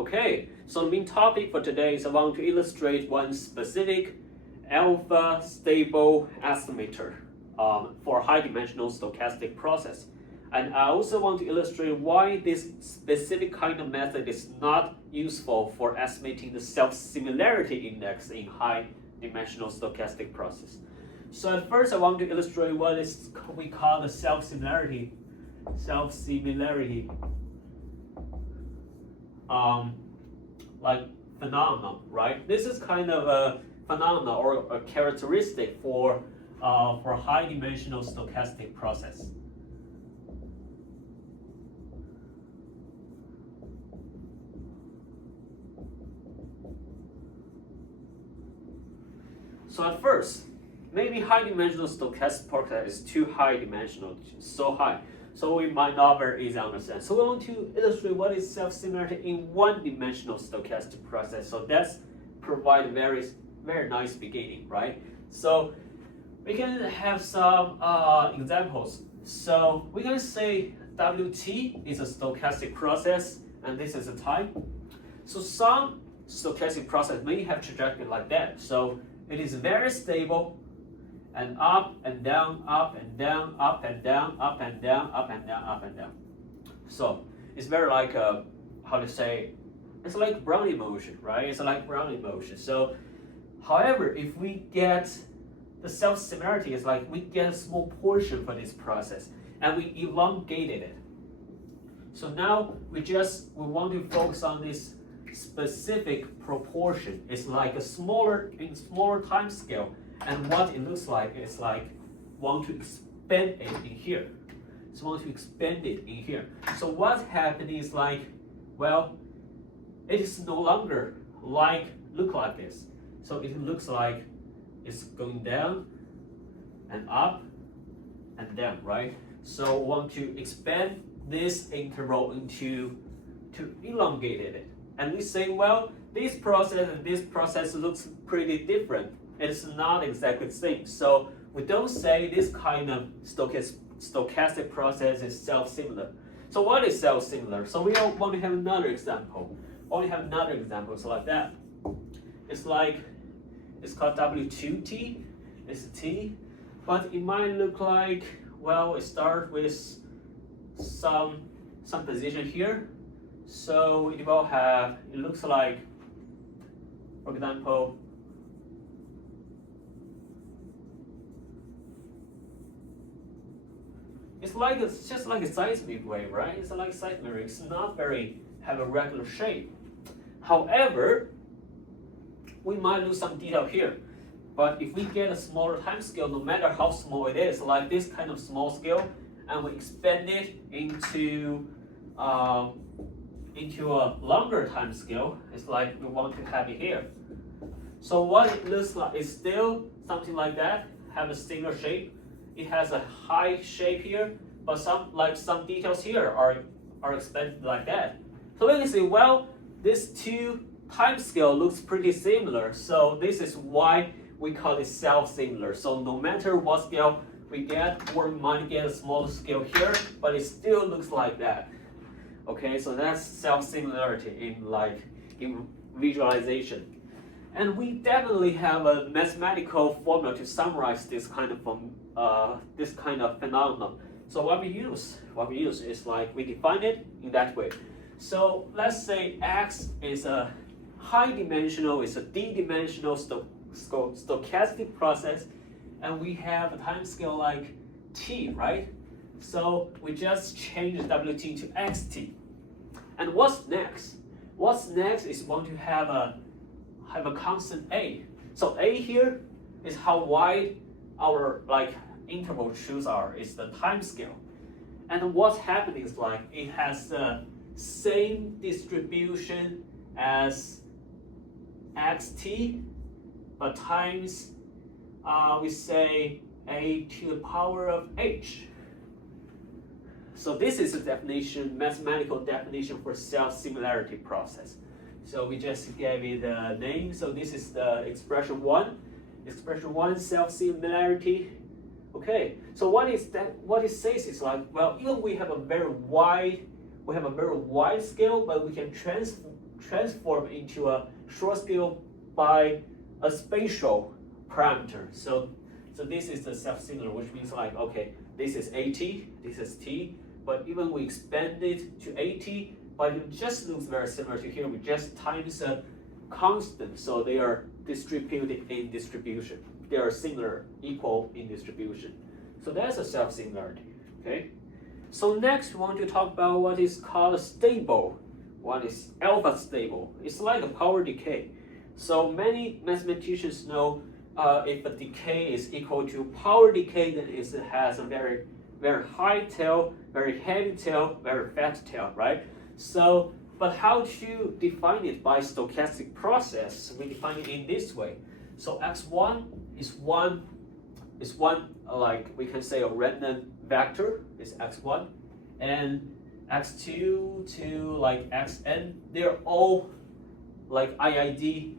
Okay, so the main topic for today is I want to illustrate one specific alpha stable estimator for high-dimensional stochastic process. And I also want to illustrate why this specific kind of method is not useful for estimating the self-similarity index in high-dimensional stochastic process. So at first I want to illustrate what we call the self-similarity like phenomenon, right? This is kind of a phenomenon or a characteristic for high-dimensional stochastic process. So at first, maybe high-dimensional stochastic process is too high-dimensional, so high. So we might not very easily understand. So we want to illustrate what is self-similarity in one-dimensional stochastic process. So that's provide a very nice beginning, right? So we can have some examples. So we can say Wt is a stochastic process, and this is a time. So some stochastic process may have trajectory like that. So it is very stable, and up and down, up and down, up and down, up and down, up and down, up and down. So it's very like how to say, it's like Brownian motion, right? It's like Brownian motion. So, however, if we get the self-similarity, it's like we get a small portion for this process, and we elongated it. So now we want to focus on this specific proportion. It's like a smaller time scale. And what it looks like is like want to expand it in here. So want to expand it in here. So what's happening is like, well, it is no longer look like this. So it looks like it's going down and up and down, right? So want to expand this interval to elongate it. And we say, well, this process and this process looks pretty different. It's not exactly the same. So we don't say this kind of stochastic process is self-similar. So what is self-similar? So we want to have another example. So like that. It's called W2T. It's T. But it might look like, well, it starts with some position here. So it looks like, for example, it's just like a seismic wave, right? It's like seismic wave. It's not have a regular shape. However, we might lose some detail here. But if we get a smaller time scale, no matter how small it is, like this kind of small scale, and we expand it into a longer time scale, it's like we want to have it here. So what it looks like is still something like that, have a similar shape. It has a high shape here, but some details here are expanded like that. So we can see, well, this two time scale looks pretty similar. So this is why we call it self-similar. So no matter what scale we get, or we might get a smaller scale here, but it still looks like that. Okay, so that's self-similarity in visualization. And we definitely have a mathematical formula to summarize this kind of phenomenon. So what we use is like we define it in that way. So let's say X is a high-dimensional, it's a d-dimensional stochastic process, and we have a time scale like t, right? So we just change Wt to xt. And what's next? What's next is we want to have a constant a. So a here is how wide our interval choose are, is the time scale. And what's happening is like it has the same distribution as xt, but times we say a to the power of h. So this is a definition, mathematical definition for self-similarity process. So we just gave it a name. So this is the expression one. Expression one, self-similarity. Okay. So what is that? What it says is like, well, even we have a very wide scale, but we can transform into a short scale by a spatial parameter. So this is the self-similar, which means like, okay, this is AT, this is T, but even we expand it to AT, but it just looks very similar to here. We just times a constant, so they are distributed in distribution. They are similar, equal in distribution. So that's a self-similarity, okay? So next we want to talk about what is called a stable. What is alpha stable? It's like a power decay. So many mathematicians know if a decay is equal to power decay, then it has a very, very high tail, very heavy tail, very fat tail, right? So, but how to define it by stochastic process? We define it in this way. So x1 is one, like we can say a random vector is x1, and x2 to like xn, they're all like IID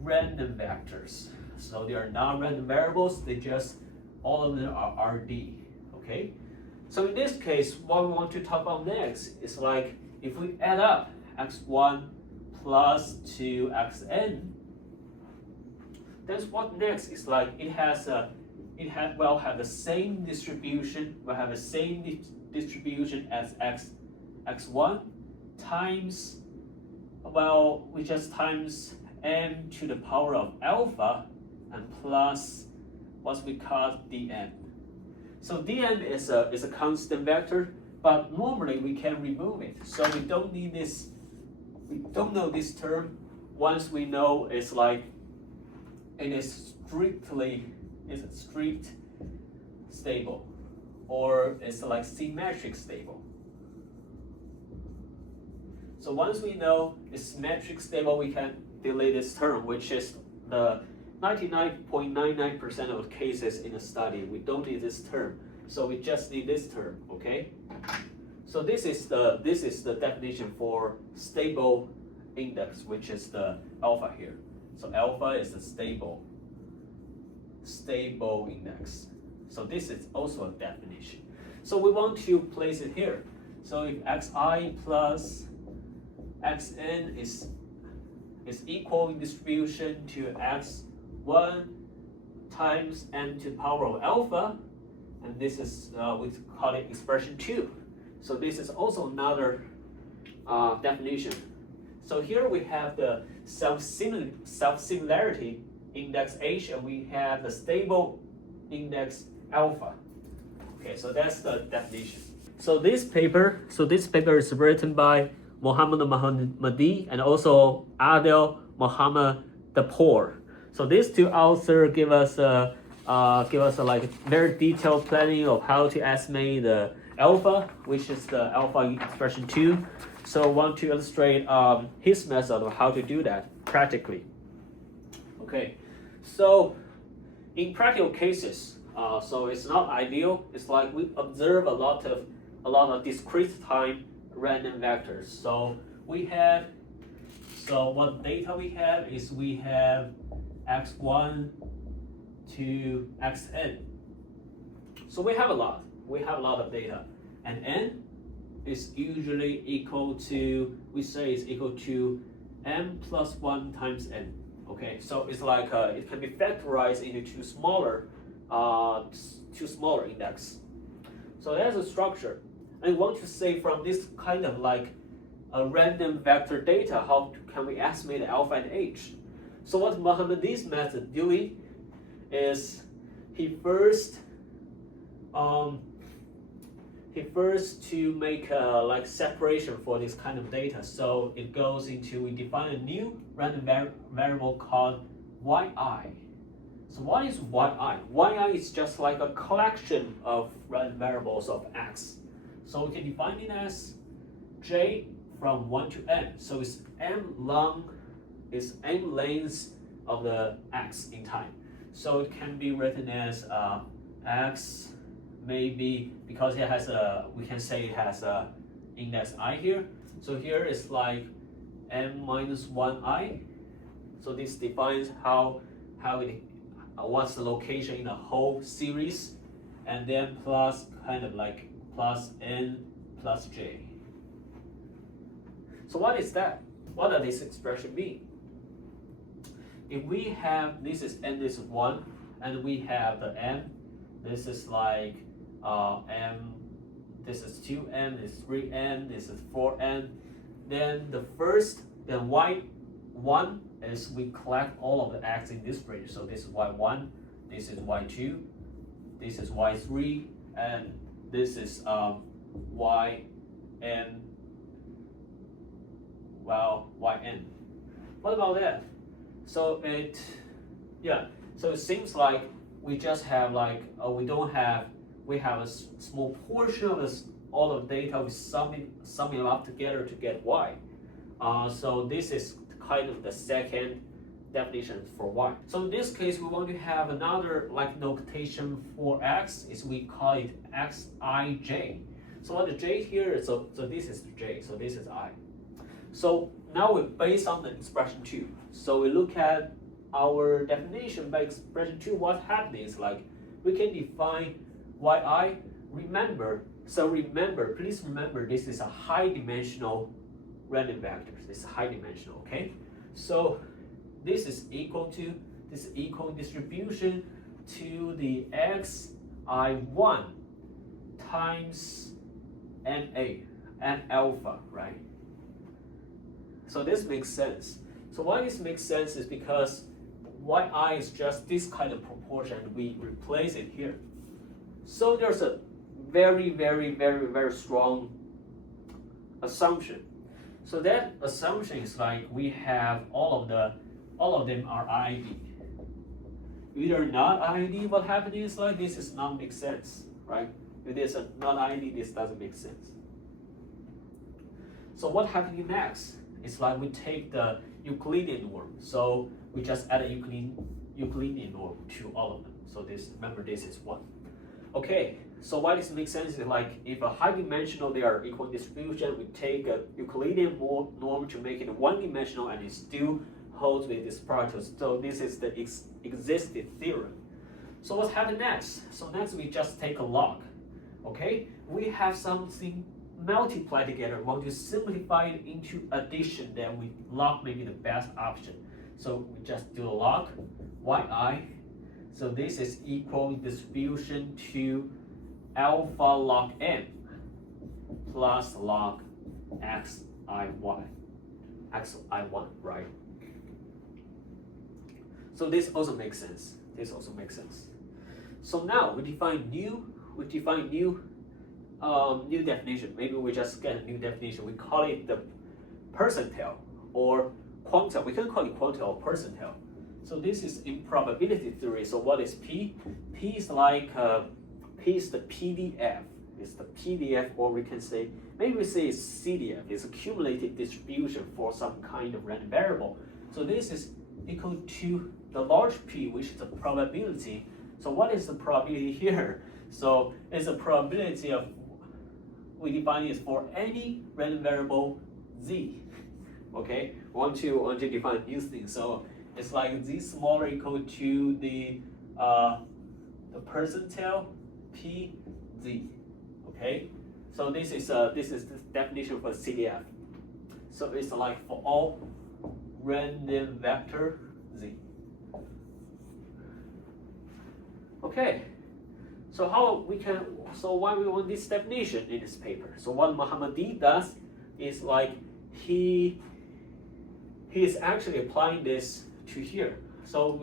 random vectors. So they are not random variables, they just, all of them are RD, okay? So in this case, what we want to talk about next is like, if we add up x1 plus 2xn, then what next is like, will have the same distribution, as x1 times, well, we just times m to the power of alpha and plus what we call dm. So dm is a constant vector, but normally we can remove it. So we don't need this, we don't know this term. Once we know it's like, it is strict stable, or it's like symmetric stable. So once we know it's symmetric stable, we can delete this term, which is the 99.99% of cases in a study. We don't need this term, so we just need this term, okay? So this is the definition for stable index, which is the alpha here. So alpha is the stable index. So this is also a definition. So we want to place it here. So if xi plus xn is equal in distribution to x1 times n to the power of alpha, and this is we call it expression 2. So this is also another definition. So here we have the self-similarity index h, and we have the stable index alpha. Okay, so that's the definition. So this paper is written by Mohammad Mohammadi and also Adel Mohammadpour. So these two authors give us a like very detailed planning of how to estimate the alpha, which is the alpha expression 2. So I want to illustrate his method of how to do that practically. Okay, so in practical cases, so it's not ideal. It's like we observe a lot of discrete time random vectors. So what data we have is we have x1 to xn. So we have a lot of data, and n is usually equal to, we say it's equal to m plus 1 times n. Okay, so it's like it can be factorized into two smaller index. So that's a structure. I want to say from this kind of like a random vector data, how can we estimate alpha and h? So what Mohammadi's method doing is he first to make a like separation for this kind of data. So it goes into, we define a new random variable called yi. So what is yi? Yi is just like a collection of random variables of x. So we can define it as j from 1 to n. So it's m lengths of the x in time. So it can be written as x, maybe because it has we can say it has a index I here. So here is like m minus 1i. So this defines what's the location in a whole series, and then plus kind of like plus n plus j. So what is that? What does this expression mean? If we have, this is n, this is 1, and we have the n, this is like m, this is 2n, this is 3n, this is 4n, then the first, then y1 is we collect all of the x in this range. So this is y1, this is y2, this is y3, and this is yn. Well, yn. What about that? So so it seems like we just have like we have a small portion of this, all of the data, we sum it up together to get y. So this is kind of the second definition for y. So in this case, we want to have another like notation for x, is we call it xij. So what the j here is, so this is j, so this is I. So now we're based on the expression 2. So we look at our definition by expression 2. What happens is like we can define yi. Please remember, this is a high dimensional random vector. This is high dimensional, okay? So this is equal to this equal distribution to the xi1 times n alpha, right? So this makes sense. So why this makes sense is because yi is just this kind of proportion. We replace it here. So there's a very, very, very, very strong assumption. So that assumption is like we have all of them are ID. Either not ID, what happens is like this is not make sense, right? If there's a not ID, this doesn't make sense. So what happens next? It's like we take the Euclidean norm. So we just add a Euclidean norm to all of them. So this, remember, this is 1. Okay, so why this makes sense is like if a high dimensional, they are equal distribution, we take a Euclidean norm to make it one dimensional, and it still holds with this property. So this is the existing theorem. So what's happened next? So next we just take a log. Okay, we have something multiply together. We want to simplify it into addition, then we log may be the best option. So we just do a log yi. So this is equal distribution to alpha log n plus log xi1, right? So this also makes sense. This also makes sense. So now we define new definition. Maybe we just get a new definition. We call it the percentile or quantile. We can call it quantile or percentile. So this is in probability theory. So what is P? P is like P is the PDF. It's the PDF, or we can say, maybe we say it's CDF. It's a cumulative distribution for some kind of random variable. So this is equal to the large P, which is the probability. So what is the probability here? So it's a probability of, we define it for any random variable z. Okay, we want to define new things. So it's like z smaller equal to the percentile p z. Okay, so this is the definition for CDF. So it's like for all random vector z. Okay. So why we want this definition in this paper? So what Mohammadi does is like he is actually applying this to here. So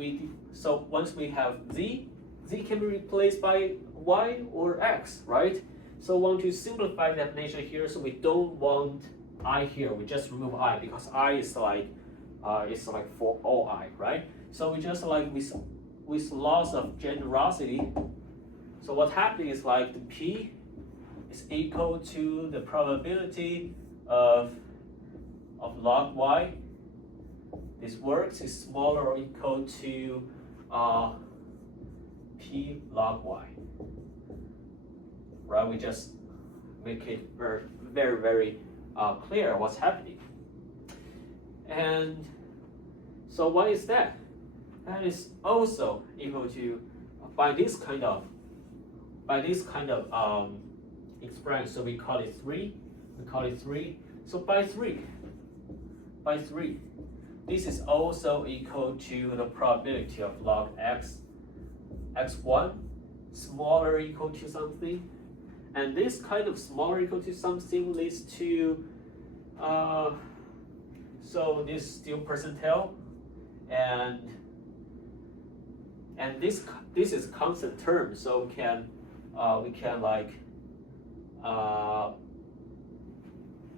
once we have z can be replaced by y or x, right? So we want to simplify the definition here. So we don't want I here. We just remove I because I is like it's like for all I, right? So we just like with loss of generosity. So what's happening is like the P is equal to the probability of log y. This works is smaller or equal to P log y. Right? We just make it very, very clear what's happening. And so what is that? That is also equal to by this kind of expression. So we call it 3. So by 3, by 3. This is also equal to the probability of log x, x1 smaller equal to something. And this kind of smaller equal to something leads to, so this still percentile, and this is constant term, so we can like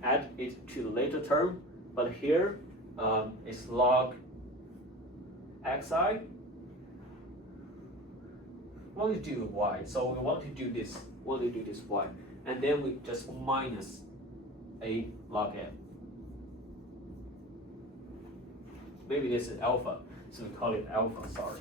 add it to the later term, but here it's log xi. We want to do y, so we want to do this. Y, and then we just minus a log n. Maybe this is alpha, so we call it alpha. Sorry.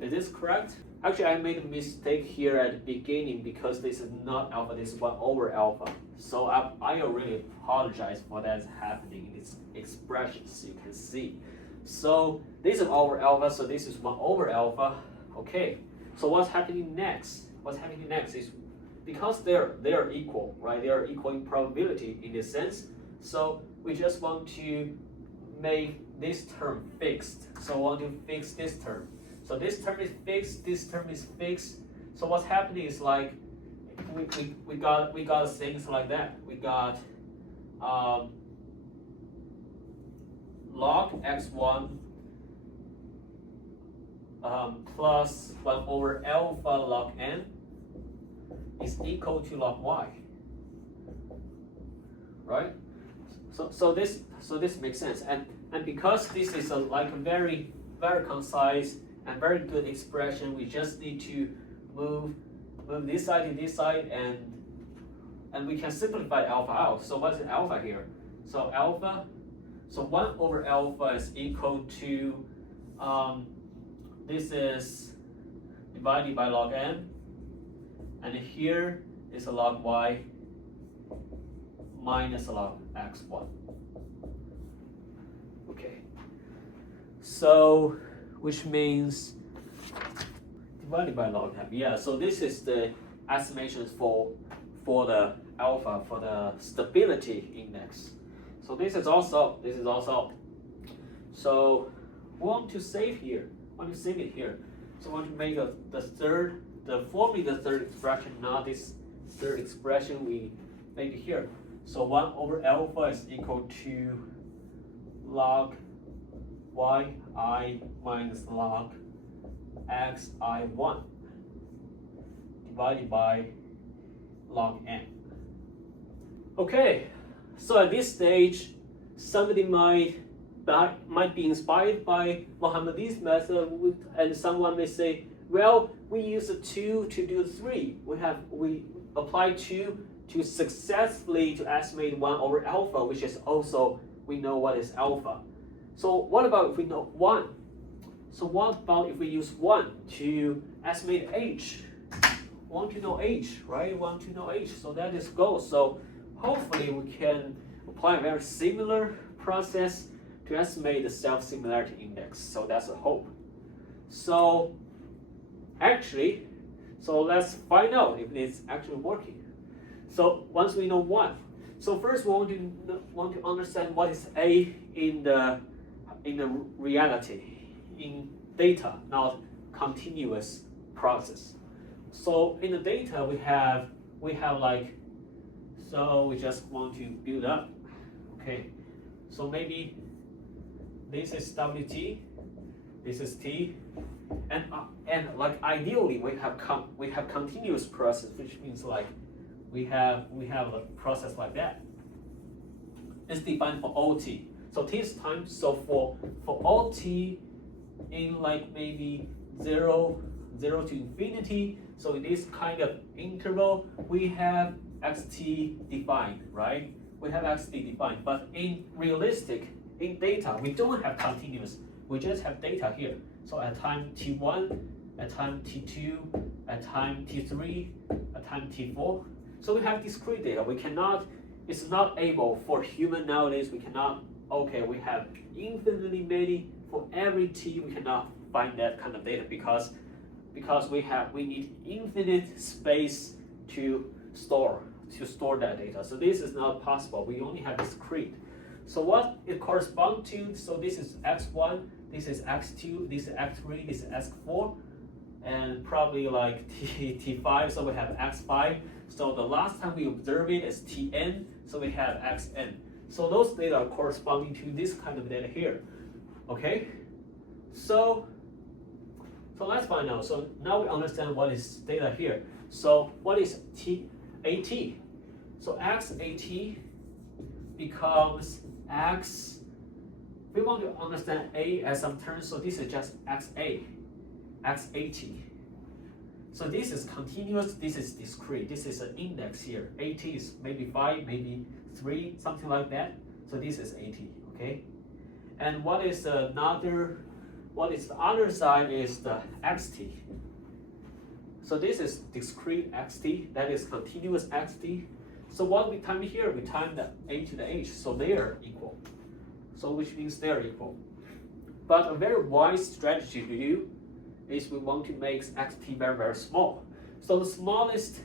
Is this correct? Actually, I made a mistake here at the beginning because this is not alpha, this is 1 over alpha. So I really apologize for that happening in this expression, so you can see. So this is over alpha, so this is 1 over alpha. Okay, so what's happening next? What's happening next is, because they are equal, right? They are equal in probability in this sense. So we just want to make this term fixed. So I want to fix this term. So this term is fixed, this term is fixed. So what's happening is like we got things like that. We got log x1 plus 1 over alpha log n is equal to log y, right? So this makes sense, and because this is like a very concise and very good expression, we just need to move this side to this side, and we can simplify alpha out. So what's alpha here? So alpha, so 1 over alpha is equal to this is divided by log n, and here is a log y minus a log x1. Okay, so which means divided by log n. Yeah, so this is the estimations for the alpha, for the stability index. So this is also. So we want to save here. Save it here. So I want to make forming the third expression, not this third expression we made here. So 1 over alpha is equal to log yi minus log xi1 divided by log n. Okay, so at this stage, somebody might be inspired by Mohammadi's method, and someone may say, well, we use a 2 to do 3. We apply 2 to successfully to estimate 1 over alpha, which is also, we know what is alpha. So what about if we know 1? So what about if we use 1 to estimate h? Want to know h, right? Want to know h. So that is goal. So hopefully we can apply a very similar process to estimate the self-similarity index. So that's a hope. So actually, so let's find out if it's actually working. So once we know 1, so first we want to understand what is a in the reality, in data, not continuous process. So in the data we have like, so we just want to build up. Okay, so maybe this is WT, this is T, and like ideally we have continuous process, which means like we have a process like that. It's defined for all T. So T is time. So for all T in like maybe 0 to infinity. So in this kind of interval, we have xt defined, right? We have xt defined, but in data, we don't have continuous. We just have data here. So at time t1, at time t2, at time t3, at time t4. So we have discrete data. It's not able for human nowadays. We cannot. Okay, we have infinitely many for every t. We cannot find that kind of data because because we need infinite space to store that data. So this is not possible. We only have discrete. So what it corresponds to, so this is x1, this is x2, this is x3, this is x4, and probably like t5, so we have x5. So the last time we observed it is tn, so we have xn. So those data are corresponding to this kind of data here. Okay? So let's find out. So now we understand what is data here. So what is AT? So XAT becomes X. We want to understand A as some term, so this is just XA, XAT. So this is continuous, this is discrete. This is an index here. AT is maybe 5, maybe 3, something like that. So this is AT, okay? And what is the other side is the XT. So this is discrete XT, that is continuous XT. So what we time here, we time the A to the H, so they are equal. So which means they are equal. But a very wise strategy to do is we want to make XT very, very small. So the smallest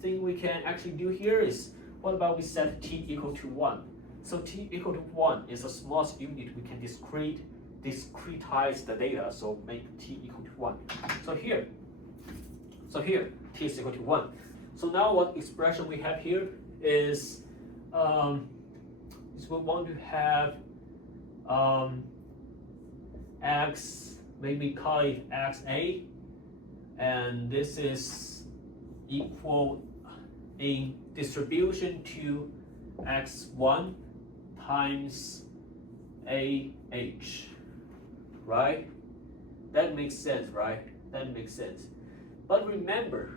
thing we can actually do here is, what about we set T equal to 1? So T equal to 1 is the smallest unit we can discretize the data, so make T equal to 1. So here, T is equal to 1. So now what expression we have here is we want to have X, maybe call it XA, and this is equal in distribution to X1 times AH, right? That makes sense, right? That makes sense. But remember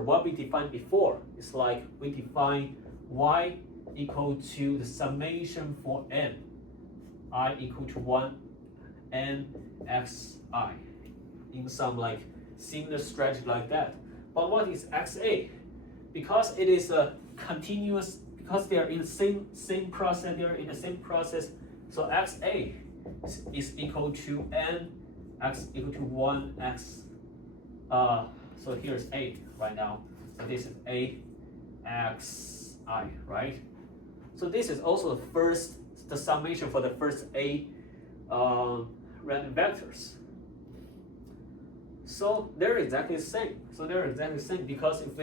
what we defined before. It's like we define y equal to the summation for n, I equal to 1, n xi, in some like similar strategy like that. But what is xa? Because it is a continuous, because they are in the same process, they are in the same process. So xa is equal to n, x equal to 1, x. So here's a right now. So this is a x I, right? So this is also the summation for the first a random vectors. So they're exactly the same. Because if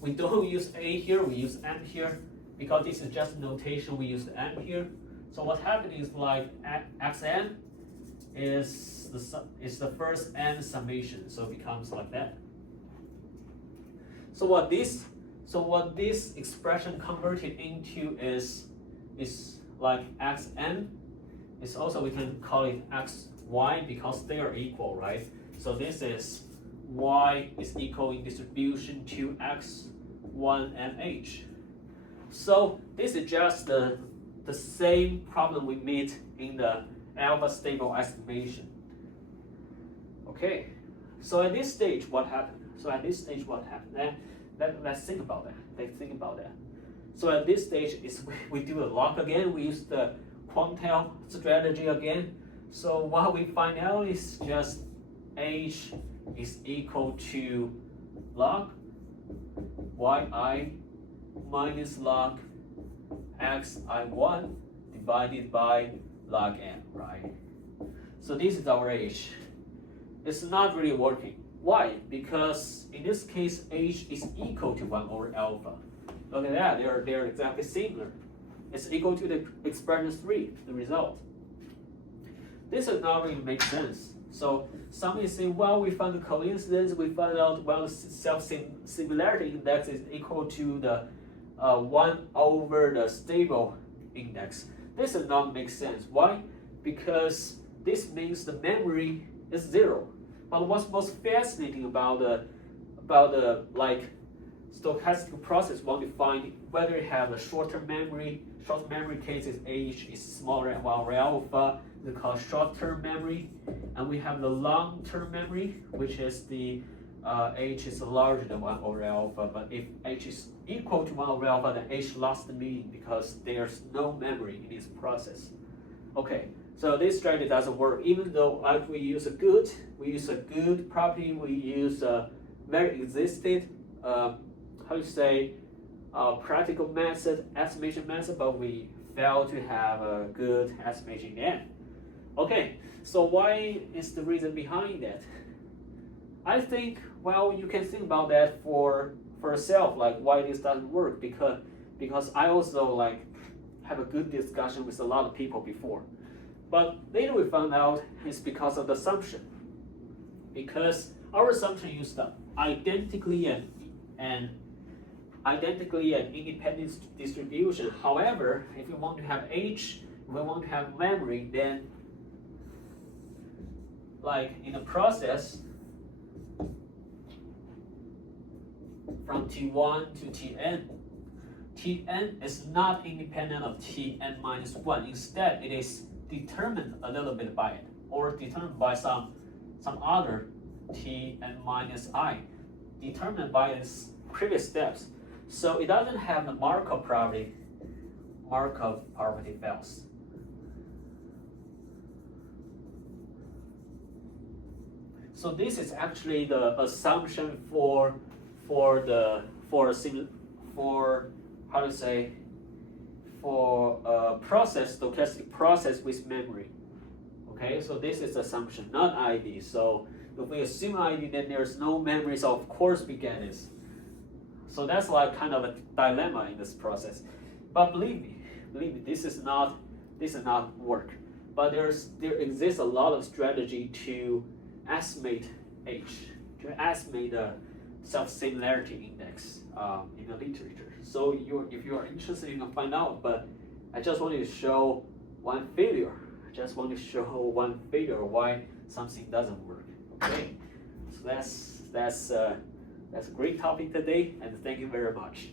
we don't use a here, we use m here. Because this is just notation, we use the m here. So what happened is like xn is the first n summation, so it becomes like that. So what this expression converted into is like xn. It's also, we can call it xy because they are equal, right? So this is y is equal in distribution to x1 and h. So this is just the same problem we meet in the alpha stable estimation. Okay, so at this stage, what happened? Let's think about that. So at this stage, we do a log again. We use the quantile strategy again. So what we find out is just h is equal to log yi minus log xi1 divided by log n, right? So this is our h. It's not really working. Why? Because in this case, h is equal to 1 over alpha. Look at that, they're exactly similar. It's equal to the expression 3, the result. This does not really make sense. So some may say, well, we found the coincidence, we found out, well, the self-similarity index is equal to the 1 over the stable index. This does not make sense. Why? Because this means the memory is 0. But what's most fascinating about the like stochastic process, want to find whether you have a short-term memory. Short memory cases h is smaller than 1 over alpha. They call short-term memory, and we have the long-term memory, which is the h is larger than 1 over alpha. But if h is equal to 1 over alpha, then h lost the meaning because there's no memory in this process. Okay, So this strategy doesn't work, even though if we use a good property, we use a very existed, practical method, estimation method, but we fail to have a good estimation in the end. Okay, so why is the reason behind that? I think, well, you can think about that for yourself, like why this doesn't work, because I also like have a good discussion with a lot of people before. But later we found out it's because of the assumption. Because our assumption used the identically and independent distribution. However, if we want to have age, if we want to have memory, then like in the process from T1 to Tn, Tn is not independent of Tn minus 1. Instead, it is determined a little bit by it, or determined by some other Tn minus I, determined by its previous steps. So it doesn't have the Markov property. Markov property fails. So this is actually the assumption for process, stochastic process with memory. Okay, so this is assumption, not ID. So if we assume ID, then there's no memory, so of course we get this. So that's like kind of a dilemma in this process. But believe me, this is not work. But there exists a lot of strategy to estimate H, to estimate the self-similarity index in the literature. So if you are interested, you can find out. But I just wanted to show one failure. Why something doesn't work. Okay, so that's a great topic today, and thank you very much.